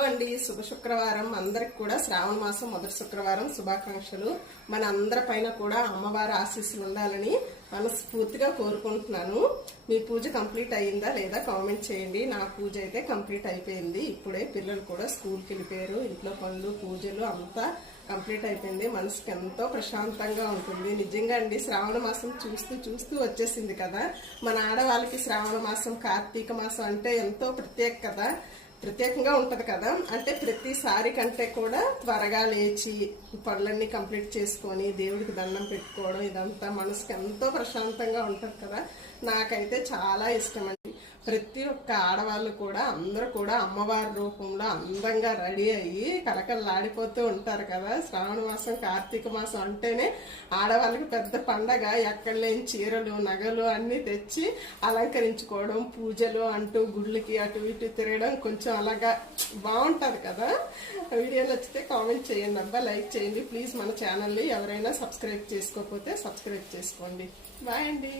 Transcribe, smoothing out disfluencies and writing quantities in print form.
అండి శుభ శుక్రవారం అందరికి కూడా శ్రావణ మాసం మొదటి శుక్రవారం శుభాకాంక్షలు. మన అందరి పైన కూడా అమ్మవారి ఆశీస్సులు ఉండాలని మనస్ఫూర్తిగా కోరుకుంటున్నాను. మీ పూజ కంప్లీట్ అయ్యిందా లేదా కామెంట్ చేయండి. నా పూజ అయితే కంప్లీట్ అయిపోయింది. ఇప్పుడే పిల్లలు కూడా స్కూల్కి వెళ్ళిపోయారు. ఇంట్లో పనులు పూజలు అంతా కంప్లీట్ అయిపోయింది. మనసుకి ఎంతో ప్రశాంతంగా ఉంటుంది. నిజంగా అండి శ్రావణ మాసం చూస్తూ చూస్తూ వచ్చేసింది కదా. మన ఆడవాళ్ళకి శ్రావణ మాసం కార్తీక మాసం అంటే ఎంతో ప్రత్యేకంగా ఉంటది కదా. అంటే ప్రతిసారి కంటే కూడా త్వరగా లేచి పనులన్నీ కంప్లీట్ చేసుకొని దేవుడికి దండం పెట్టుకోవడం ఇదంతా మనసుకి ఎంతో ప్రశాంతంగా ఉంటది కదా. నాకైతే చాలా ఇష్టం అండి. ప్రతి ఒక్క ఆడవాళ్ళు కూడా అందరూ కూడా అమ్మవారి రూపంలో అందంగా రెడీ అయ్యి కలకలలాడిపోతూ ఉంటారు కదా. శ్రావణ మాసం కార్తీక మాసం అంటేనే ఆడవాళ్ళకి పెద్ద పండగ. ఎక్కడ లేని చీరలు నగలు అన్ని తెచ్చి అలంకరించుకోవడం, పూజలు అంటూ గుళ్ళకి అటు ఇటు తిరగడం కొంచెం అలాగా బాగుంటది కదా. వీడియో నచ్చితే కామెంట్ చేయండి అబ్బా, లైక్ చేయండి ప్లీజ్. మన ఛానల్ని ఎవరైనా సబ్స్క్రైబ్ చేసుకోకపోతే సబ్స్క్రైబ్ చేసుకోండి. బాయ్ అండి.